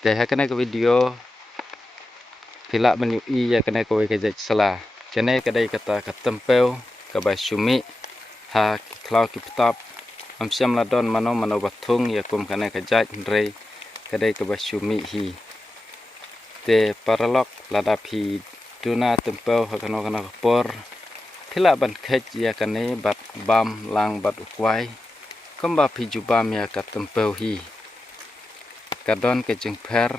Te hakana ke video tilak menyui ya kena kowe ke salah. Kene kedai kata ketempel ke basumi ha klau ki petap amsiam ladon mano batung ya kum kena ke jaj ndrei kedai ke basumi hi. Te paralok ladap hi duna tempel hakano kana por tilak ban kej ya kene bat bam lang bat ukwai kemba pi jubam ya ketempel hi. Kadon ke jengper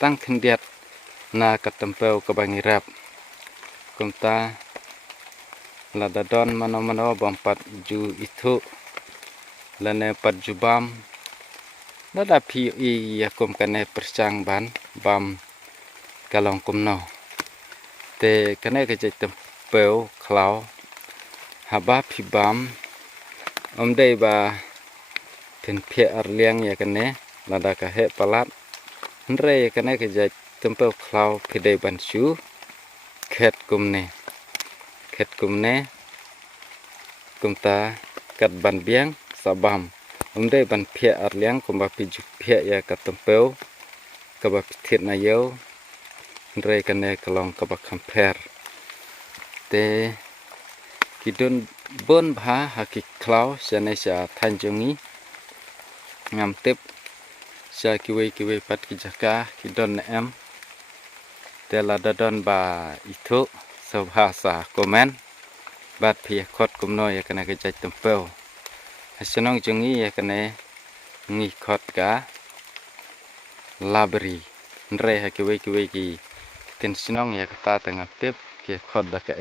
tang kendiat na ketempel ke bangirap kumta ladadon mano bampat ju itu lane pat jubam lada pi i yakum kane persang ban bam kalong kumno te kane ke tempel klau haba pi bam omdei ba tin phe arliang ya kane lada ka he palat ndre kane ke tempel klau pidei bansu khet kumne kumta kat ban biang sabam umdei ban phe arliang kumba piju phe ya kat tempel kaba pithit na yo ndre kane kalong kaba kamper te kidun bon bha hakik klau sane sa thanjungi ngam tip sa kiwe pat kijaka kidon em tela dadon ba itu sebahasa komen bat pia kot kumno ya kena ke jaj tempel hasenong jungi ya kena ngi kot ka labri ndre ha kiwe ki tin sinong ya kata tengah tip ke kot da ka